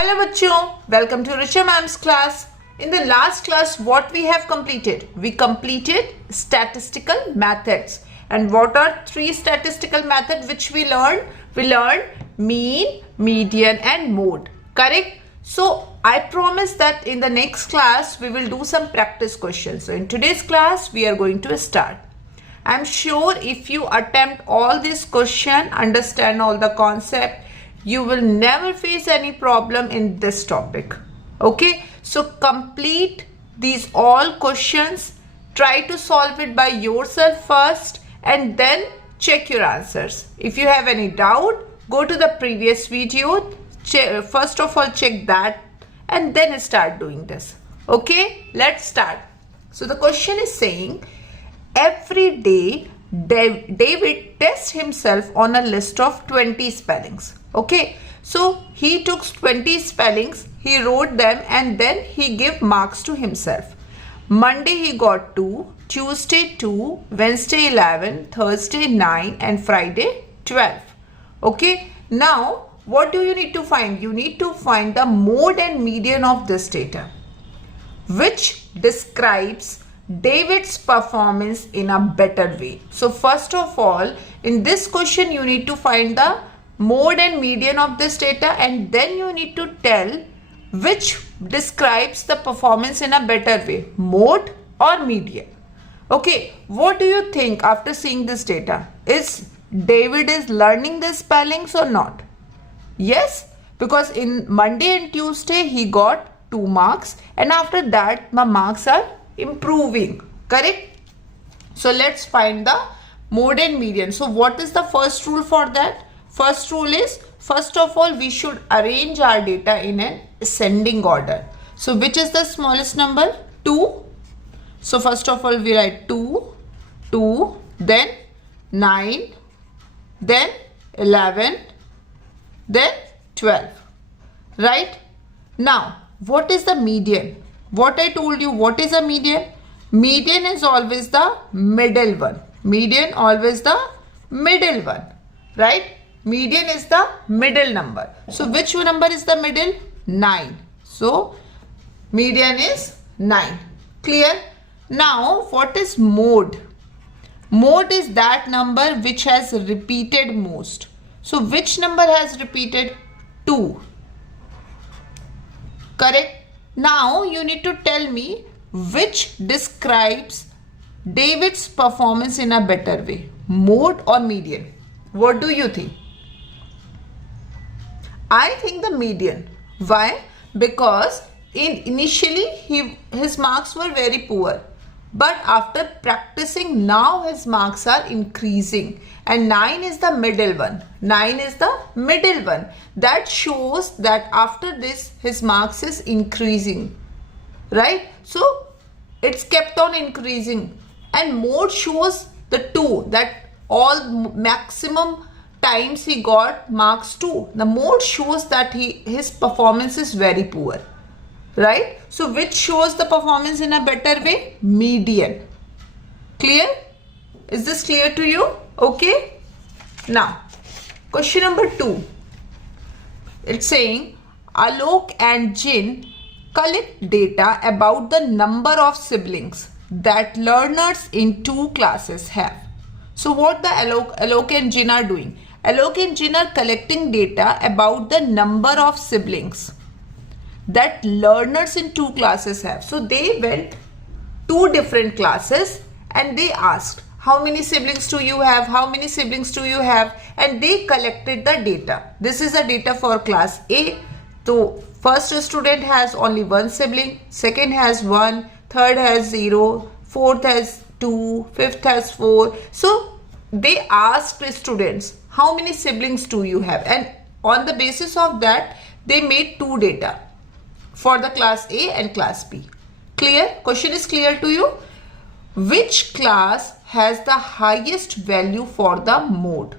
Hello बच्चों, welcome to Richa Ma'am's class. In the last class, what we have completed? We completed statistical methods. And what are three statistical methods which we learned? We learned mean, median and mode. Correct? So I promise that in the next class, we will do some practice questions. So in today's class, we are going to start. I'm sure if you attempt all this question, understand all the concept, you will never face any problem in this topic. Okay, so complete these all questions, try to solve it by yourself first and then check your answers. If you have any doubt, go to the previous video, first of all check that and then start doing this. Okay, let's start. So the question is saying, every day David tests himself on a list of 20 spellings. Okay, so he took 20 spellings, he wrote them and then he gave marks to himself. Monday he got 2, Tuesday 2, Wednesday 11, Thursday 9 and Friday 12. Okay, now what do you need to find? You need to find the mode and median of this data, which describes David's performance in a better way. So first of all, in this question you need to find the mode and median of this data and then you need to tell which describes the performance in a better way, mode or median. Okay, what do you think after seeing this data? Is David is learning the spellings or not? Yes, because in Monday and Tuesday he got 2 marks and after that my marks are improving. Correct? So let's find the mode and median. So what is the first rule for that? First rule is, first of all, we should arrange our data in an ascending order. So which is the smallest number? 2. So first of all, we write 2, 2, then 9, then 11, then 12. Right? Now, what is the median? What I told you, what is a median? Median is always the middle one. Median always the middle one. Right? Median is the middle number. So which number is the middle? 9. So median is 9. Clear? Now what is mode? Mode is that number which has repeated most. So which number has repeated? 2. Correct? Now you need to tell me which describes David's performance in a better way, mode or median. What do you think? I think the median. Why? Because initially his marks were very poor, but after practicing now his marks are increasing and 9 is the middle one. 9 is the middle one. That shows that after this his marks is increasing. Right? So it's kept on increasing and mode shows the 2, that all maximum times he got marks 2. The mode shows that his performance is very poor. Right? So which shows the performance in a better way? Median. Clear? Is this clear to you? Okay. Now, question number 2. It's saying Alok and Jin collect data about the number of siblings that learners in 2 classes have. So what the Alok and Jin are doing? Alok and Jin are collecting data about the number of siblings that learners in 2 classes have. So they went 2 different classes and they asked, how many siblings do you have? How many siblings do you have? And they collected the data. This is the data for class A. So first student has only 1 sibling, second has 1, third has 0, fourth has 2, fifth has 4. So they asked the students, how many siblings do you have? And on the basis of that, they made 2 data for the class A and class B. Clear? Question is clear to you? Which class has the highest value for the mode?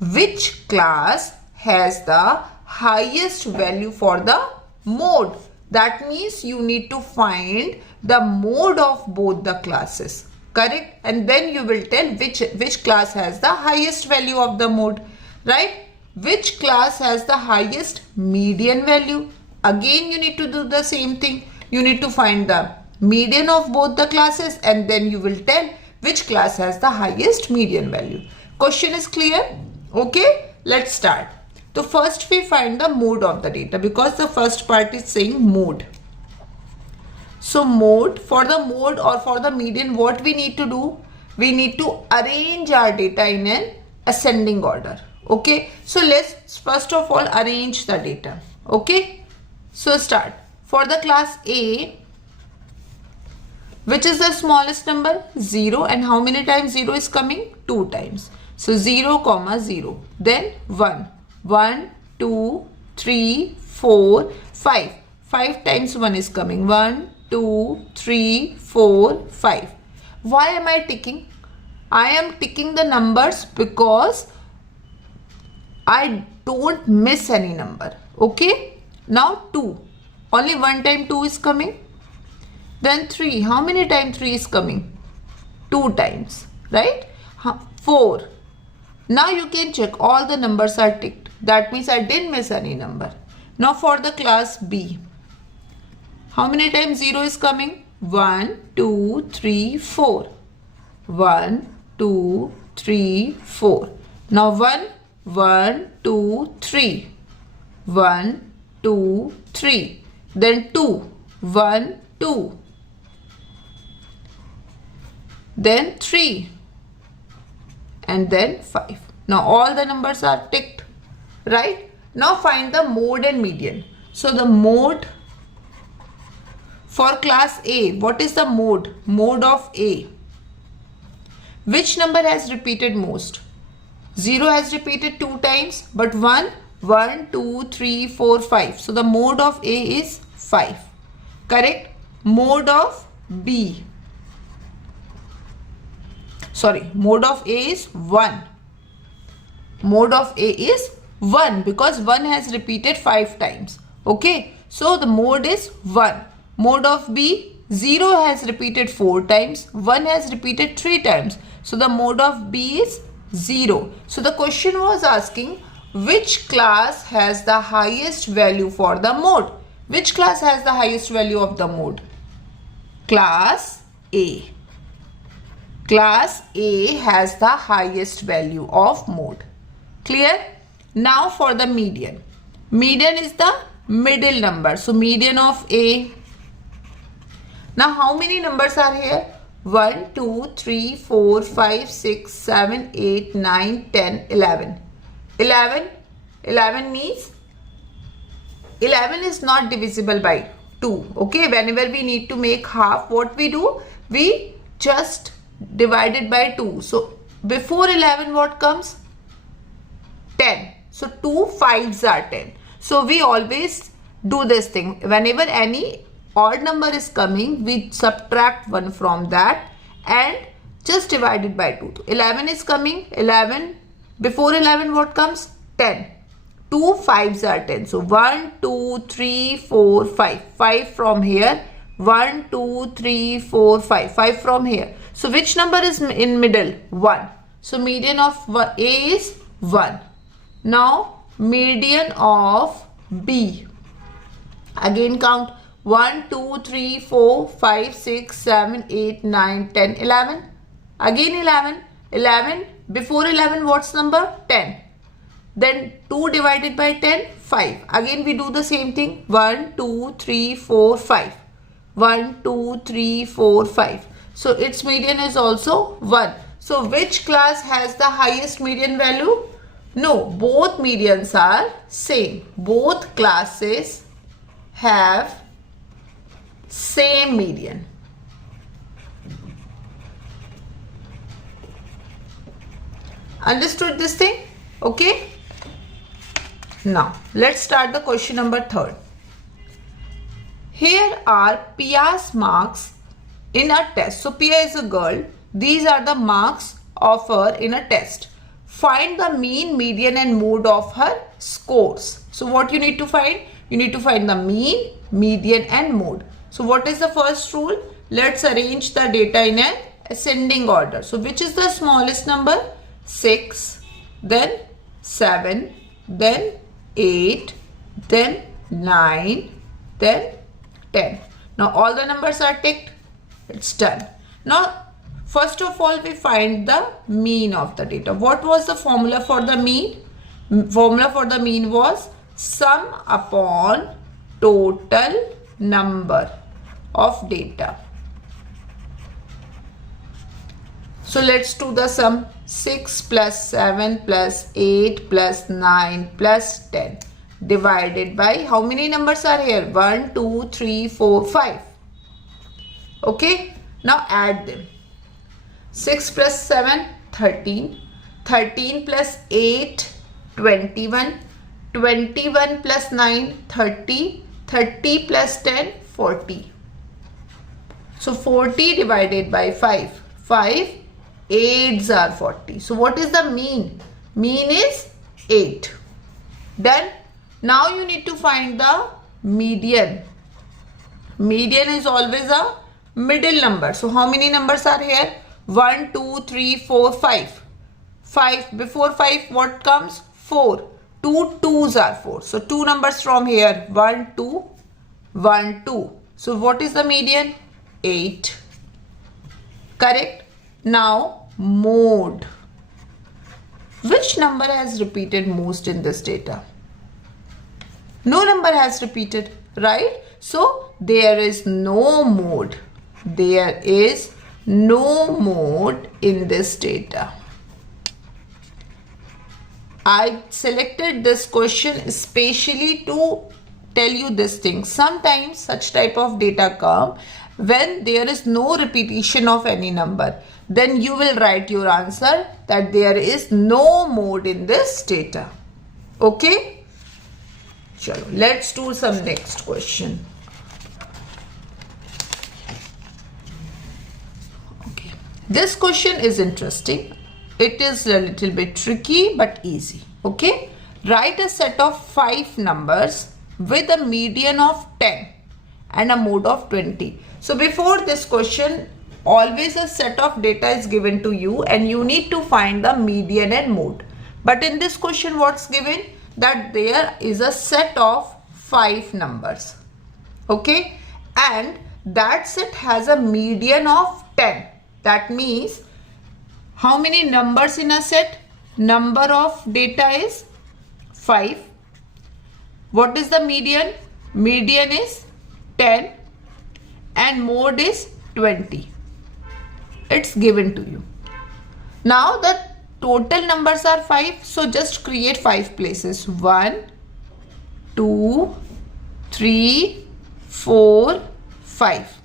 Which class has the highest value for the mode? That means you need to find the mode of both the classes. Correct? And then you will tell which class has the highest value of the mode. Right? Which class has the highest median value? again you need to do the same thing. You need to find the median of both the classes and then you will tell which class has the highest median value. Question is clear? Okay, let's start. So first we find the mode of the data because the first part is saying mode. So mode, for the mode or for the median, what we need to do? We need to arrange our data in an ascending order. Okay, so let's first of all arrange the data. Okay, so start. For the class A, which is the smallest number? 0. And how many times 0 is coming? 2 times. So 0, 0. Then 1. 1, 2, 3, 4, 5. 5 times 1 is coming. 1, 2, 3, 4, 5. Why am I ticking? I am ticking the numbers because I don't miss any number. Okay. Now 2. Only one time 2 is coming. Then 3. How many times 3 is coming? 2 times. Right? 4. Now you can check all the numbers are ticked. That means I didn't miss any number. Now for the class B. How many times 0 is coming? 1, 2, 3, 4. 1, 2, 3, 4. Now 1, 1, 2, 3. 1, 2, 3. Then 2. 1, 2. Then 3. And then 5. Now all the numbers are ticked. Right? Now find the mode and median. So the mode for class A, what is the mode? Mode of A. Which number has repeated most? 0 has repeated 2 times, but 1, 1, 2, 3, 4, 5. So the mode of A is 5. Correct? Mode of B. Sorry, mode of A is 1. Mode of A is 1 because 1 has repeated 5 times. Okay, so the mode is 1. Mode of B, 0 has repeated 4 times, 1 has repeated 3 times. So the mode of B is 0. So the question was asking which class has the highest value for the mode. Which class has the highest value of the mode? Class A. Class A has the highest value of mode. Clear? Now for the median. Median is the middle number. So median of A. Now how many numbers are here? 1, 2, 3, 4, 5, 6, 7, 8, 9, 10, 11. 11 means 11 is not divisible by 2. Okay, whenever we need to make half, what we do? We just divide it by 2. So before 11 what comes? 10. So 2 5s are 10. So we always do this thing. Whenever any odd number is coming, we subtract 1 from that and just divide it by 2. 11 is coming. 11. Before 11 what comes? 10. 2 5s are 10. So 1, 2, 3, 4, 5. 5 from here. 1, 2, 3, 4, 5. 5 from here. So which number is in middle? 1. So median of A is 1. Now median of B. Again count. 1, 2, 3, 4, 5, 6, 7, 8, 9, 10, 11. Again 11. 11. Before 11 what's number? 10. Then 2 divided by 10, 5. Again we do the same thing. 1, 2, 3, 4, 5. 1, 2, 3, 4, 5. So its median is also 1. So which class has the highest median value? No, both medians are same. Both classes have same median. Understood this thing? Okay. Now let's start the question number 3. Here are Pia's marks in a test. So Pia is a girl. These are the marks of her in a test. Find the mean, median and mode of her scores. So what you need to find? You need to find the mean, median and mode. So what is the first rule? Let's arrange the data in an ascending order. So which is the smallest number? 6, then 7, then 8, then 9, then 10. Now all the numbers are ticked. It's done. Now first of all we find the mean of the data. What was the formula for the mean? Formula for the mean was sum upon total number of data. So let's do the sum. 6 plus 7 plus 8 plus 9 plus 10 divided by how many numbers are here? 1, 2, 3, 4, 5. Okay, now add them. 6 plus 7, 13. 13 plus 8, 21. 21 plus 9, 30. 30 plus 10, 40. So 40 divided by 5. 5 8s are 40. So what is the mean? Mean is 8. Done. Now you need to find the median. Median is always a middle number. So how many numbers are here? 1, 2, 3, 4, 5. 5. Before 5 what comes? 4. 2 2s are 4. So 2 numbers from here. 1, 2, 1, 2. So what is the median? 8. Correct. Now mode. Which number has repeated most in this data? No number has repeated, right? So there is no mode. There is no mode in this data. I selected this question especially to tell you this thing. Sometimes such type of data come when there is no repetition of any number. Then you will write your answer that there is no mode in this data. Okay? Chalo, let's do some next question. Okay. This question is interesting. It is a little bit tricky but easy. Okay? Write a set of 5 numbers with a median of 10 and a mode of 20. So before this question, always a set of data is given to you and you need to find the median and mode. But in this question what's given? That there is a set of 5 numbers. Okay? And that set has a median of 10. That means how many numbers in a set? Number of data is 5. What is the median? Median is 10 and mode is 20. It's given to you. Now the total numbers are 5. So just create 5 places. 1, 2, 3, 4, 5.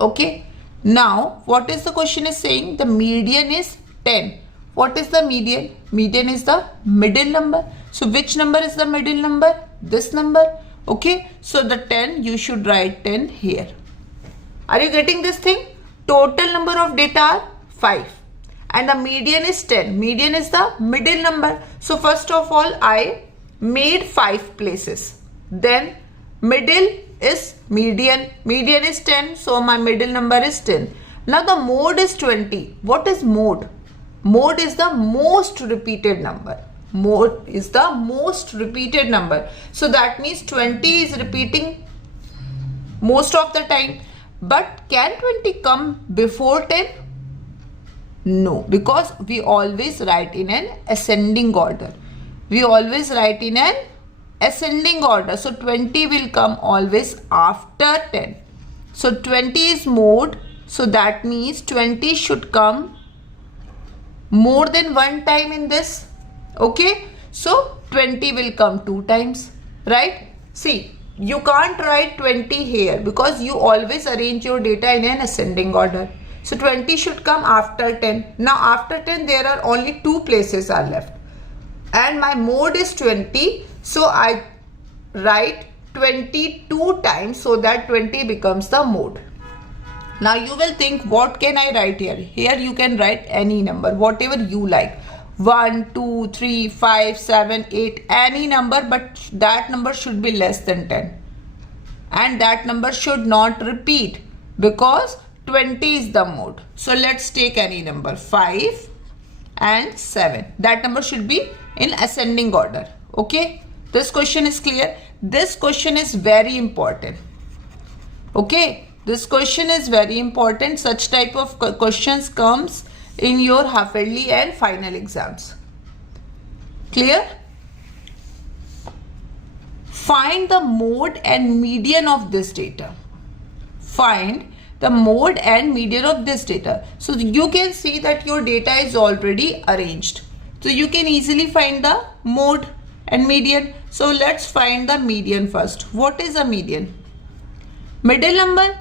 Okay. Now what is the question is saying? The median is 10. What is the median? Median is the middle number. So which number is the middle number? This number. Okay. So the 10 you should write 10 here. Are you getting this thing? Total number of data are 5 and the median is 10. Median is the middle number. So first of all I made 5 places. Then middle is median. Median is 10. So my middle number is 10. Now the mode is 20. What is mode? Mode is the most repeated number. Mode is the most repeated number. So that means 20 is repeating most of the time. But can 20 come before 10? No, because we always write in an ascending order. We always write in an ascending order. So 20 will come always after 10. So 20 is mode. So that means 20 should come more than one time in this. Okay. So 20 will come 2 times. Right? See. You can't write 20 here because you always arrange your data in an ascending order. So 20 should come after 10. Now after 10 there are only 2 places are left. And my mode is 20. So I write 22 times so that 20 becomes the mode. Now you will think what can I write here? Here you can write any number, whatever you like. 1, 2, 3, 5, 7, 8, any number, but that number should be less than 10. And that number should not repeat because 20 is the mode. So let's take any number 5 and 7. That number should be in ascending order. Okay. This question is clear. this question is very important. Okay, this question is very important. Such type of questions comes in your half yearly and final exams. Clear? Find the mode and median of this data. Find the mode and median of this data. So you can see that your data is already arranged. So you can easily find the mode and median. So let's find the median first. What is a median? Middle number,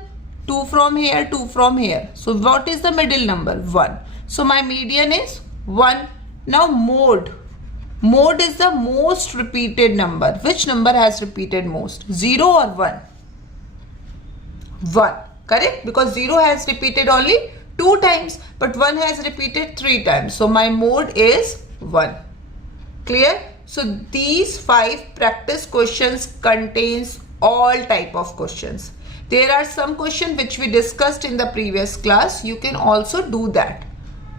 2 from here, 2 from here. So what is the middle number? 1. So my median is 1. Now mode. Mode is the most repeated number. Which number has repeated most? 0 or 1? 1. Correct? Because 0 has repeated only 2 times, but 1 has repeated 3 times. So my mode is 1. Clear? So these 5 practice questions contains all type of questions. There are some questions which we discussed in the previous class. You can also do that.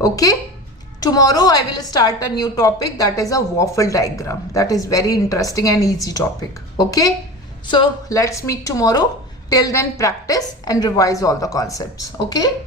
Okay? Tomorrow I will start a new topic, that is a waffle diagram. That is very interesting and easy topic. Okay? So let's meet tomorrow. Till then, practice and revise all the concepts. Okay?